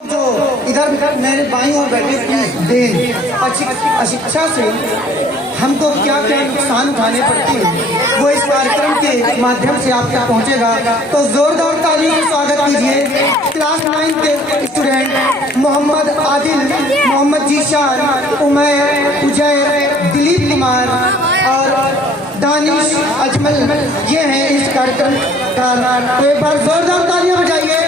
जो इधर मेरे बाईं ओर बैठे देन अशिक्षा से हमको क्या क्या नुकसान उठाने पड़ते हैं वो इस कार्यक्रम के माध्यम से आप तक पहुंचेगा। तो जोरदार तालियों से स्वागत कीजिए क्लास 9 के स्टूडेंट मोहम्मद आदिल, मोहम्मद जीशान, उमैर, उजैर, दिलीप कुमार और दानिश अजमल, ये हैं इस कार्यक्रम का। तो एक बार जोरदार तालियां बजाइए।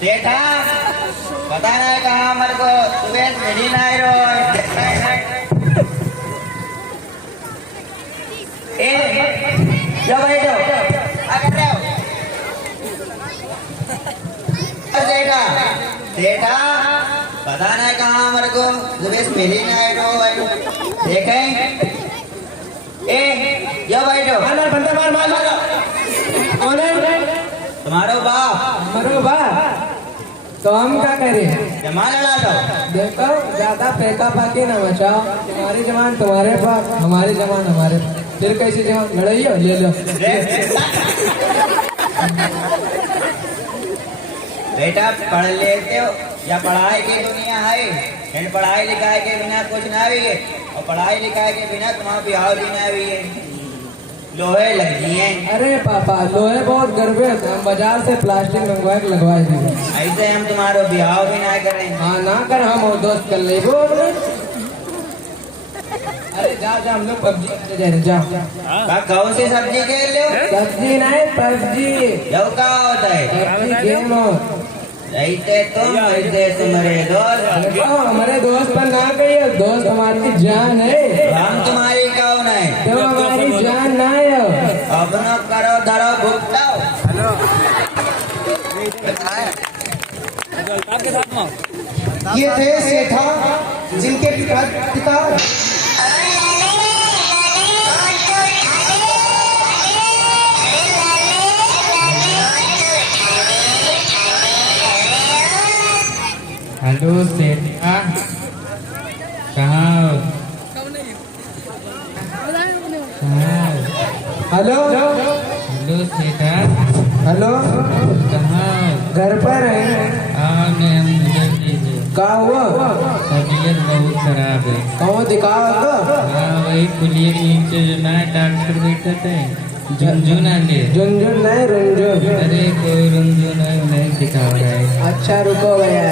बेटा पता नहीं कहाँ हमारे को सुबह मिली नहीं रो जब बैठो बेटा बेटा पता नहीं कहाँ हमारे को सुबह मिली नहीं रो देखें जब बैठो बंदा मार मार मार कौन है? तुम्हारो बाप हमारो बा तो हम क्या करें? जमा लड़ा दो। देखो ज्यादा पैका पाके ना बचाओ। तुम्हारी जमान तुम्हारे पास, हमारी जमान हमारे पास। फिर कैसी जमान लड़ाइयो ले लो। बेटा पढ़ लेते हो या पढ़ाई की दुनिया है, पढ़ाई लिखाई के बिना कुछ ना हुई है और पढ़ाई लिखाई के बिना तुम्हारा ब्याह भी ना हुई है। लोहे लगी है। अरे पापा लोहे बहुत गर्वे होते हैं, हम बाजार से प्लास्टिक मंगवा के लगवाए थे। ऐसे हम तुम्हारा ब्याह भी ना करें। हाँ ना कर हम और दोस्त कर ले वो। अरे जा जा हम लोग पबजी खेलने जा रहे, जा। कौन सी सब्जी खेल लो? सब्जी नहीं पबजी। जो क्या होता है? पबजी गेम हो। ऐसे तुम ऐसे तुम्हारे दोस्त। देखो हमारे दोस्त पर ना कहिए, दोस्त हमारी जान है। हम तुम्हारी कौन है? तो हमारी जान ना है। अपना करो धरो भुगताओ। ये थे सेठा जिनके पिता हेलो सेठा, कहाँ हो? हेलो हेलो सेठा, हेलो कहाँ हो? घर पर है? आओ ने हम इधर लीजिए। का हुआ? तबीयत बहुत खराब है। कहो दिखाओ तो। हाँ वही पुलिया के नीचे जो नया डॉक्टर बैठे थे, झुनझुन आले। झुनझुन नहीं रुनझुन। अरे कोई झुनझुन है, नहीं दिखा रहा है। अच्छा रुको भैया।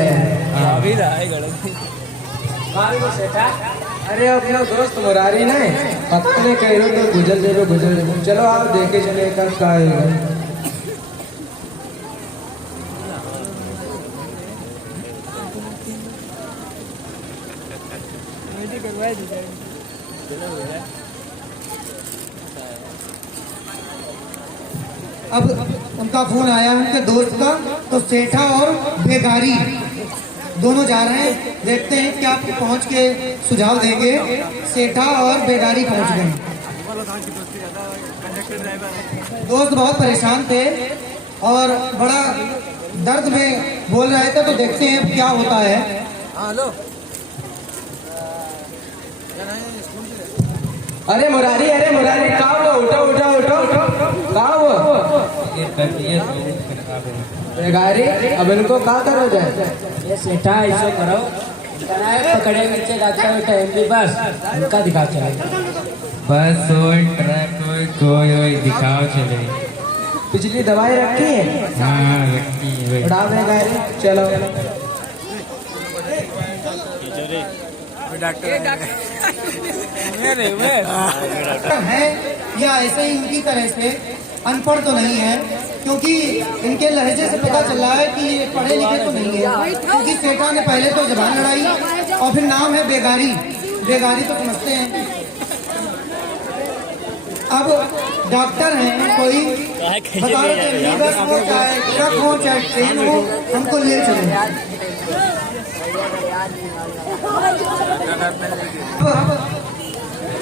अरे अपना दोस्त मुरारी नहीं पत्ने कह रहे तो गुजर जाए। चलो आप देखे चले कब का आएगा। अब उनका फोन आया उनके दोस्त का, तो सेठा और बेगारी दोनों जा रहे हैं। देखते हैं क्या पहुंच के सुझाव देंगे। सेठा और बेगारी पहुंच गए। दोस्त बहुत परेशान थे और बड़ा दर्द में बोल रहे थे, तो देखते हैं क्या होता है। अरे मुरारी कहाँ हो? उठो कहाँ हो? ये तबीयत बहुत खराब है। बेगारी अब इनको कहाँ करो जाए? ये सेठा ऐसा करो, पकड़े नीचे डॉक्टर बैठा एमबी बस उनका दिखाओ चलेगा। बस कोई दिखाओ चले। पिछली दवाई रखी है? हाँ रखी है। उड़ा बेगारी चलो। है या ऐसे ही इनकी तरह से अनपढ़ तो नहीं है, क्योंकि इनके लहजे से पता चल रहा है कि ये पढ़े लिखे तो नहीं है। क्योंकि सेठा ने पहले तो जबान लड़ाई और फिर नाम है बेगारी। बेगारी तो समझते हैं। अब डॉक्टर हैं, कोई बता रहे थे बस हो चाहे ट्रक हो चाहे ट्रेन हो, हमको ले चले।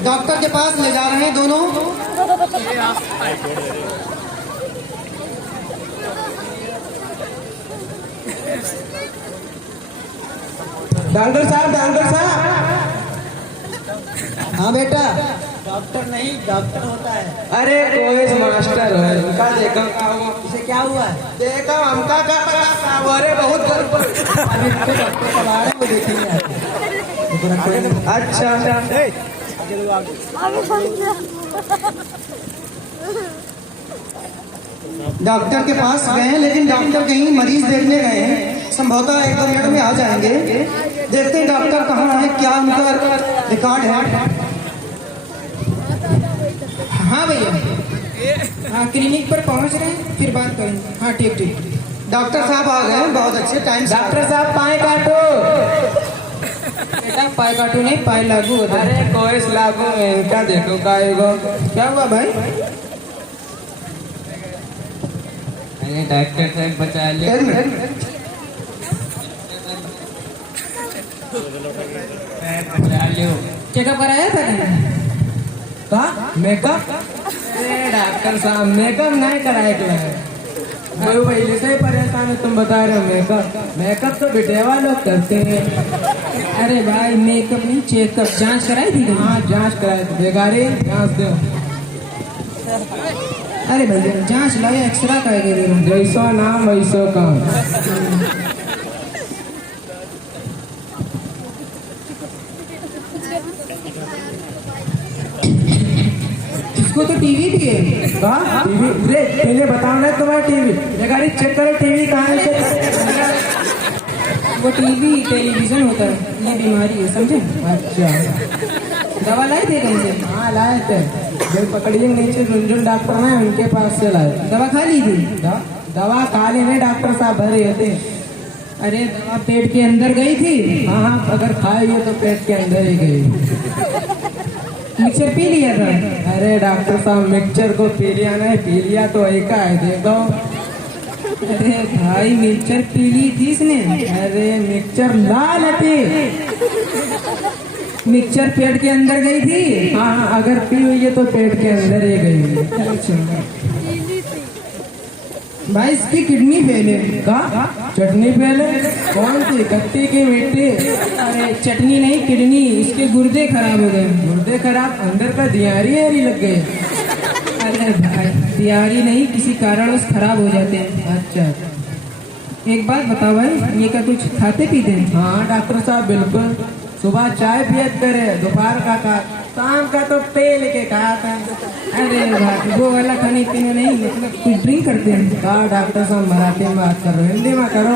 डॉक्टर के पास ले जा रहे हैं दोनों। डॉक्टर साहब। हाँ बेटा। डॉक्टर नहीं, डॉक्टर होता है। अरे कोई मास्टर है, उनका देखो इसे क्या हुआ है? देखो हमका का पता, अरे बहुत गर्व। अभी तो डॉक्टर कब आ रहे हैं, वो देखेंगे। अच्छा डॉक्टर के पास गए हैं, लेकिन डॉक्टर कहीं मरीज देखने गए हैं, संभवतः 1-2 मिनट में आ जाएंगे। देखते हैं डॉक्टर कहाँ है, क्या उनका रिकॉर्ड है। हाँ भैया, हाँ क्लिनिक पर पहुंच रहे हैं, फिर बात करेंगे। हाँ ठीक। डॉक्टर साहब आ गए, बहुत अच्छे टाइम से। डॉक्टर साहब पाए काटो। बेटा पाए काटू नहीं, पाए लागू होता है। अरे कोई लागू इनका देखो काएगो। क्या हुआ भाई? अरे डॉक्टर साहब बचा ले। एक मिनट। बचा लो। चेकअप कराया था क्या? कहा मेकअप? अरे डॉक्टर साहब मेकअप नहीं कराए थे। मैं पहले से ही परेशान है, तुम बता रहे हो मेकअप तो बेटेवा लोग करते हैं। अरे भाई मेकअप नहीं, चेकअप। जांच कराई थी? हाँ जांच कराए थे, बेगारी जांच दो। अरे भैया जांच लो, एक्सरा करके दे रहा हूँ। जैसो नाम वैसो काम। इसको तो टीवी भी है। कहा टीवी? रे पहले बताओ ना तुम्हारा टीवी। बेगारी चेक करो टीवी कहाँ है। वो टीवी टेलीविजन होता है, ये बीमारी है, समझे? अच्छा दवा लाए थे कहीं से? हाँ लाए थे, जो पकड़िए नीचे झुंझुन डॉक्टर है उनके पास से लाए। दवा खा ली थी? दवा खा लेने डॉक्टर साहब भरे होते। अरे दवा पेट के अंदर गई थी? हाँ अगर खाई हो तो पेट के अंदर ही गई। मिक्सर पी लिया था? अरे डॉक्टर साहब मिक्सचर को पी लिया नहीं, पी लिया तो वही का है देखो। अरे भाई मिक्सर पी ली थी इसने? अरे मिक्सचर लाल थी। मिक्सर पेट के अंदर गई थी? हाँ अगर पी हुई है तो पेट के अंदर ही गई। अच्छा भाई इसकी किडनी फेल है। कहा चटनी पहले? कौन सी, कत्ती की मिट्टी? अरे चटनी नहीं, किडनी। इसके गुर्दे खराब हो गए। गुर्दे खराब? अंदर का दियारी एरी लग गई। अरे भाई तैयारी नहीं, किसी कारणवश खराब हो जाते हैं। अच्छा एक बात बताओ भाई, ये क्या कुछ खाते पीते हैं? हाँ डॉक्टर साहब बिल्कुल। सुबह चाय पियत करे, दोपहर का शाम का तो तेल के खाता है। अरे भाई वो वाला खाने पीने नहीं, मतलब कुछ ड्रिंक करते हैं? कहा डॉक्टर साहब मराठी में बात करो, हिंदी में करो।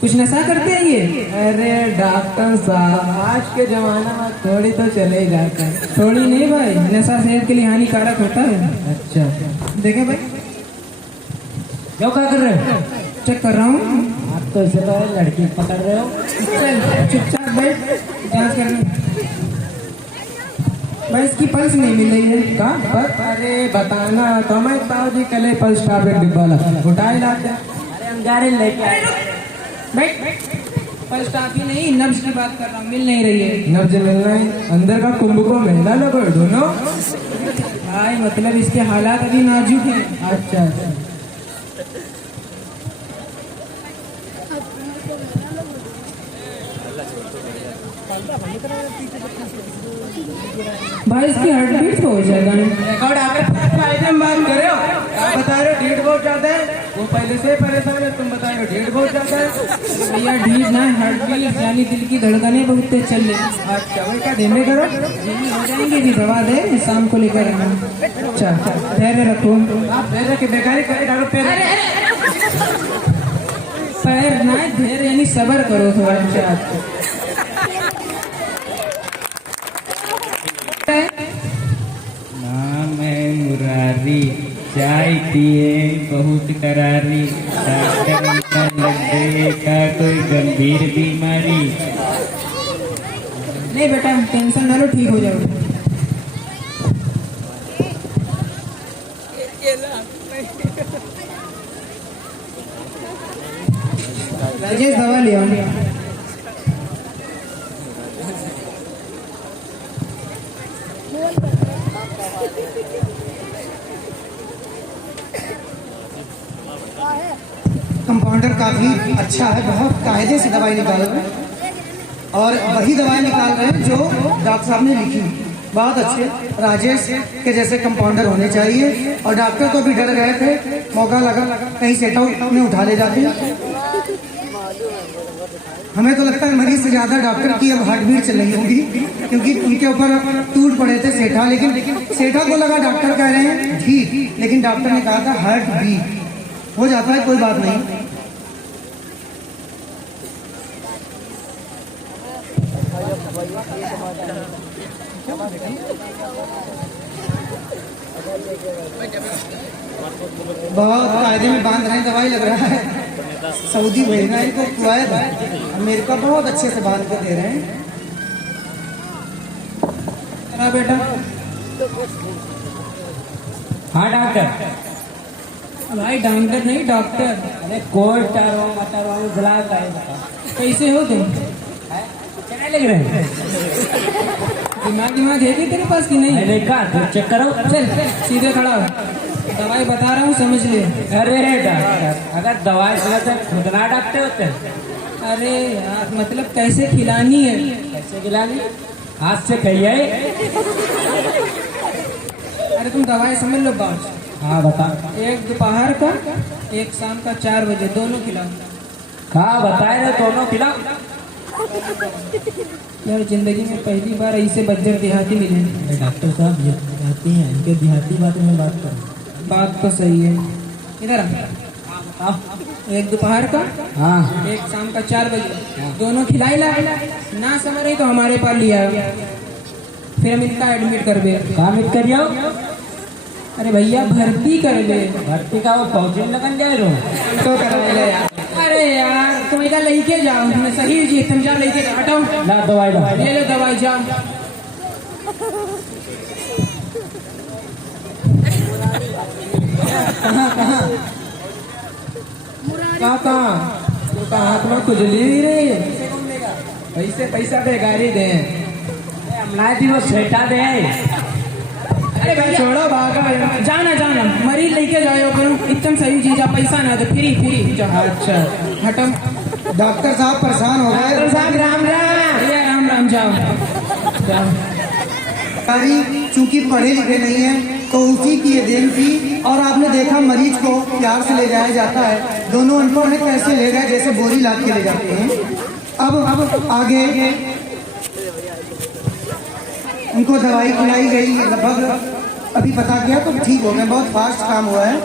कुछ नशा करते हैं ये? अरे डॉक्टर साहब आज के जमाने में थोड़ी तो चले ही जाता है। थोड़ी नहीं भाई, नशा सेहत के लिए हानिकारक होता है। अच्छा देखे भाई, क्यों क्या कर रहे हो? चेक कर रहा हूँ। आप तो इसे तो लड़की पकड़ रहे हो। चल चुपचाप बैठ, जांच करनी। भाई इसकी पल्स नहीं मिल रही है। कहा अरे बताना तो मैं ताऊजी कल पल्स टैबलेट डिब्बा ला उठाए लाते। अरे हम जा रहे लेके आए। बैठ, पल्स टाफी नहीं, नब्ज की बात कर रहा हूँ, मिल नहीं रही है। नब्ज मिलना है, अंदर का कुंभ को मिलना लगो दोनों। भाई मतलब इसके हालात अभी नाजुक हैं। अच्छा अच्छा भाई इसकी हार्ट बीट तो हो जाएगा। रिकॉर्ड आइटम बात कर रहे हो। आप बता रहे हो ढीठ बहुत ज्यादा है, वो पहले से परेशान है, तुम बता रहे हो ढीठ बहुत ज्यादा है। भैया ढीठ ना, हार्ट बीट यानी दिल की धड़कनें बहुत तेज चल रही। अच्छा वही क्या धीमे करो। हो जाएंगे भी, दवा दे शाम को लेकर आना। अच्छा धैर्य रखो। आप पैर की बेकारी करे डालो पैर। पैर ना, धैर्य यानी सब्र करो थोड़ा। अच्छा नाम है मुरारी, चाय पिए बहुत करारी, डॉक्टर अंकल लग गए का कोई गंभीर बीमारी। नहीं बेटा टेंशन ना लो, ठीक हो जाओगे। राजेश दवा ले आओ। कंपाउंडर काफी अच्छा है, बहुत कायदे से दवाई निकाल रहा है। और वही दवाई निकाल रहे हैं जो डॉक्टर साहब ने लिखी। बहुत अच्छे, राजेश के जैसे कंपाउंडर होने चाहिए। और डॉक्टर तो भी डर गए थे, मौका लगा कहीं सेठा में उठा ले जाते हैं। हमें तो लगता है मरीज से ज्यादा डॉक्टर की अब हार्ट बीट चल रही होगी, क्योंकि उनके ऊपर टूट पड़े थे सेठा। लेकिन सेठा को लगा डॉक्टर कह रहे हैं ठीक, लेकिन डॉक्टर ने कहा था हार्ट बीट हो जाता है, कोई बात नहीं। बहुत कायदे में बांध रहे हैं, दवाई लग रहा है। सऊदी भेजना है इनको, कुवैत अमेरिका बहुत अच्छे से बांध के दे रहे हैं। हाँ बेटा। हाँ डॉक्टर। भाई डॉक्टर नहीं डॉक्टर। अरे कोई टारवाऊँ बुला का है बता। कैसे हो तुम? चने लग रहे हैं। दिमाग है कि तेरे पास कि नहीं? अरे का तो चेक करो। चल सीधे खड़ा हो, दवाई बता रहा हूँ समझ ले। अरे डॉक्टर अगर दवाई से खुद ना डाकते होते। अरे यार मतलब कैसे खिलानी है? कैसे खिलानी? हाथ से खाइए। अरे तुम दवाई समझ लो बॉस। हाँ बता। एक दोपहर का, एक शाम का 4 बजे, दोनों खिलाओ। हाँ बताए ना दोनों खिलाओ। यार जिंदगी में पहली बार ऐसे बज्जर देहाती मिले। डॉक्टर साहब ये देहाती हैं, इनके देहाती बात में बात करो। बात तो सही है। इधर आ। एक दोपहर का, हाँ एक शाम का 4 बजे, दोनों खिलाई ला। ना समझ रही तो हमारे पास लिया, फिर हम इनका एडमिट कर दे। काम इत करियो। अरे भैया भर्ती कर दे। भर्ती का वो फौजी में लगन जाए रो तो कराएगा यार। अरे यार तुम इधर लेके जाओ, तुम्हें सही जी तुम जा लेके जाओ। हटाओ ला दवाई लो। ले लो दवाई जाओ। कहाँ हाथ में खुजली भी रही है। पैसा पे गाड़ी दे। हमला दी वो सेठा दे। अरे भाई छोड़ो भागा, जाना मरीज लेके जाओ करो। एकदम सही चीज, पैसा ना दो, फ्री जाओ। अच्छा हटो। डॉक्टर साहब परेशान हो गए। डॉक्टर साहब राम राम जाओ। चूंकि पढ़े लिखे नहीं है तो उसी की ये देन थी। और आपने देखा मरीज को प्यार से ले जाया जाता है। दोनों अनपढ़ है, कैसे ले गए जैसे बोरी लाद के ले जाते हैं। अब आगे उनको दवाई खिलाई गई, लगभग अभी पता किया तो ठीक हो गए। बहुत फास्ट काम हुआ है।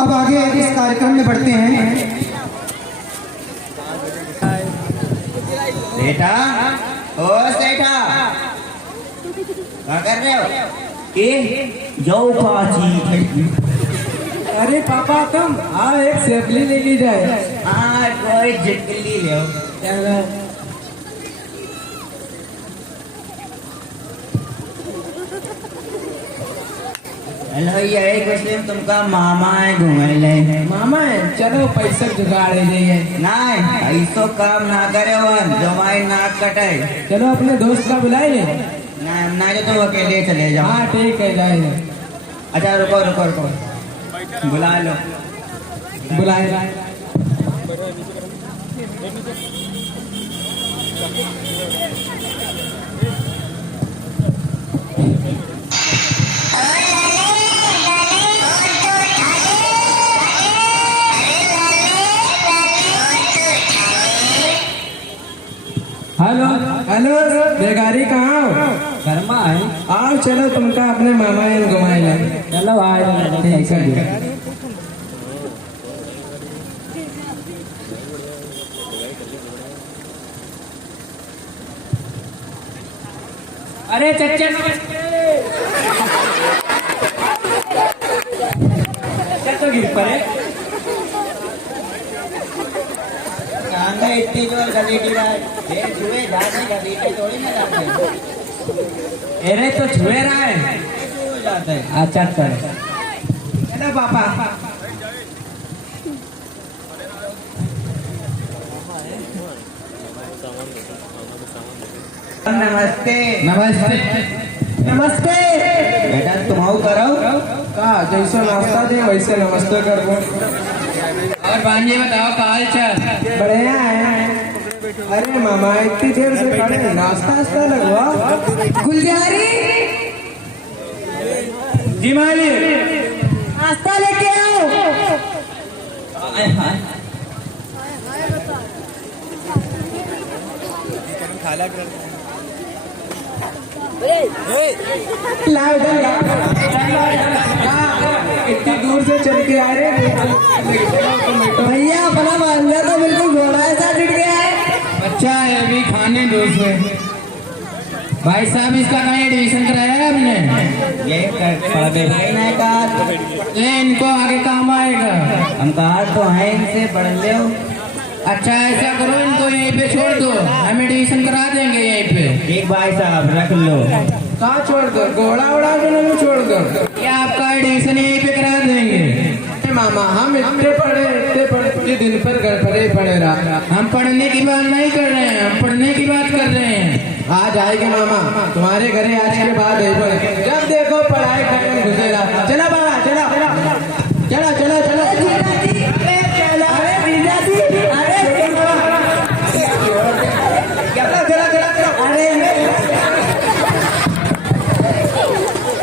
अब आगे इस कार्यक्रम में बढ़ते हैं। सेठा, ओ सेठा, क्या कर रहे हो? जाओ पाची। अरे पापा तुम आओ, एक सेफली ले ली जाए। हाँ कोई जिंदगी ले। हेलो यही कुछ दिन तुमका मामा है घूमे ले। मामा है, चलो पैसा जुगाड़ ले। नहीं ऐसो काम ना करे वन जो हमारी नाक कटे। चलो अपने दोस्त का बुलाए ले। ना जो तुम अकेले चले जाओ। हाँ ठीक है जाए। अच्छा रुको बुला लो। बुलाए। हेलो बेगारी कहाँ हो? घर में आए। आओ चलो तुमका अपने मामा यहाँ घुमाए ले। चलो आए। ठीक है। अरे चच्चा नमस्ते। तो गिर पड़े। इतनी जोर घसीटी रहा है। ये छुए जाते घसीटे थोड़ी ना जाते। अरे तो छुए रहा है। जाते हैं। अच्छा चल। चलो पापा। नमस्ते। नमस्ते। बेटा तुम आओ करो। कहा जैसा नाश्ता दे वैसे नमस्ते कर दो। और बांझे बताओ का हाल चाल? बढ़िया है। अरे मामा इतनी देर से खड़े हैं, नाश्ता वास्ता लगवा। गुलजारी जी मालिक। नाश्ता लेके आओ। लाओ इधर इतनी दूर से चल के आ रहे हैं। भैया अपना बंदा तो बिल्कुल घोड़ा ऐसा जुट गया है। अच्छा है, अभी खाने दो से। भाई साहब इसका कहीं एडमिशन कराया है हमने? ये पढ़ भाई ना कहा, ये इनको आगे काम आएगा। हम कहा तो है इनसे पढ़ ले। अच्छा ऐसा करो, इनको यहीं पे छोड़ दो, हम एडमिशन करा देंगे यहीं पे। ठीक भाई साहब रख लो। कहाँ छोड़ दो? घोड़ा उड़ा के नहीं छोड़ दो। ये आपका एडमिशन यहीं पे करा देंगे। मामा हम इतने पढ़े दिन पर घर पर ही पड़े रहा। हम पढ़ने की बात नहीं कर रहे हैं, हम पढ़ने की बात कर रहे हैं। आज आएंगे मामा तुम्हारे घरे, आज के बाद यही पढ़े। जब देखो पढ़ाई करने में घुसे रहा। चला बाबा चला चला चला चला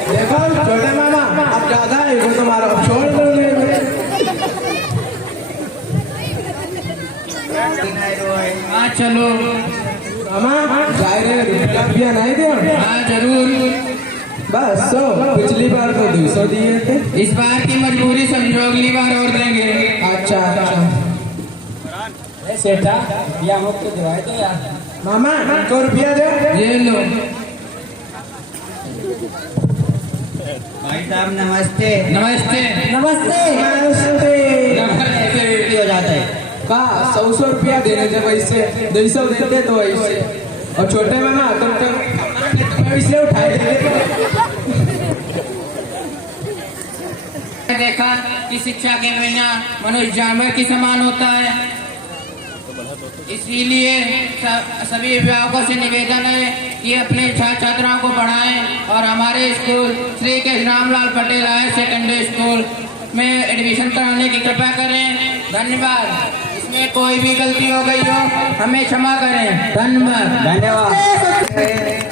देखो छोटे मामा अब ज्यादा है वो तुम्हारा, अब छोड़ दो। हाँ चलो। मामा जाए रहे रुपया नहीं दे। हाँ जरूर। बस 100, पिछली बार तो 200 दिए थे। इस बार की मजबूरी समझो, अगली बार और देंगे। अच्छा अच्छा सेठा या मुफ्त दिवाए दो यार। मामा इनको रुपया दो। ये लो। भाई साहब नमस्ते। नमस्ते। नमस्ते। हो जाता है। का 100 रुपया देने थे, वैसे 200 देते तो वैसे। और छोटे मामा तुम तो इसलिए उठाए देते। देखा कि शिक्षा के बिना मनुष्य जानवर की समान होता है, इसीलिए सभी अभिभावकों से निवेदन है कि अपने छात्र छात्राओं को पढ़ाएं और हमारे school Shri Keshramlal Patel higher secondary school में एडमिशन कराने की कृपा करें। धन्यवाद। इसमें कोई भी गलती हो गई हो हमें क्षमा करें। धन्यवाद। धन्यवाद।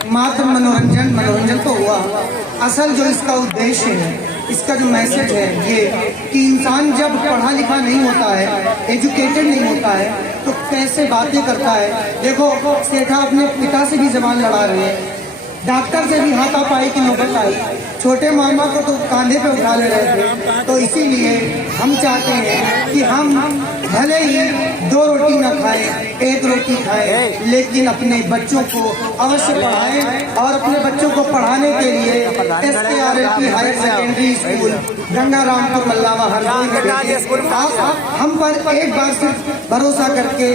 मात्र मनोरंजन तो हुआ, असल जो इसका उद्देश्य है, इसका जो मैसेज है ये कि इंसान जब पढ़ा लिखा नहीं होता है, एजुकेटेड नहीं होता है, तो कैसे बातें करता है। देखो सेठा अपने पिता से भी जबान लड़ा रहे हैं, डॉक्टर से भी हाथापाई की नौबत आई, छोटे मामा को तो कांधे पे उठा ले रहे थे। तो इसीलिए हम चाहते हैं कि हम भले ही 2 रोटी न खाएं, 1 रोटी खाएं, लेकिन अपने बच्चों को अवश्य पढ़ाएं। और अपने बच्चों को पढ़ाने के लिए SKRLP higher secondary school Gangarampur Mallawa Hardoi में भेजिए। आप हम पर एक बार सिर्फ भरोसा करके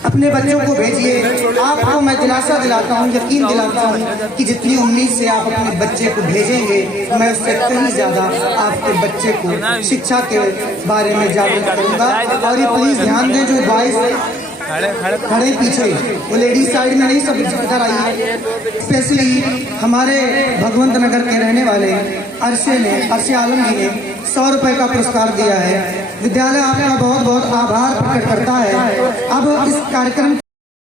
अपने बच्चों को भेजिए। आपको मैं दिलासा दिलाता हूँ, यकीन दिलाता हूँ कि जितनी उम्मीद से आप अपने बच्चे को भेजेंगे, मैं उससे कहीं ज्यादा आपके बच्चे को शिक्षा के बारे में जागरूक करूँगा। और ये प्लीज ध्यान दें, जो बॉयज खड़े पीछे, वो लेडीज साइड में नहीं, सब इधर आइए। स्पेशली हमारे भगवंत नगर के रहने वाले अरशे आलम जी ने 100 रुपए का पुरस्कार दिया है। विद्यालय आपका बहुत बहुत आभार प्रकट करता है। अब इस कार्यक्रम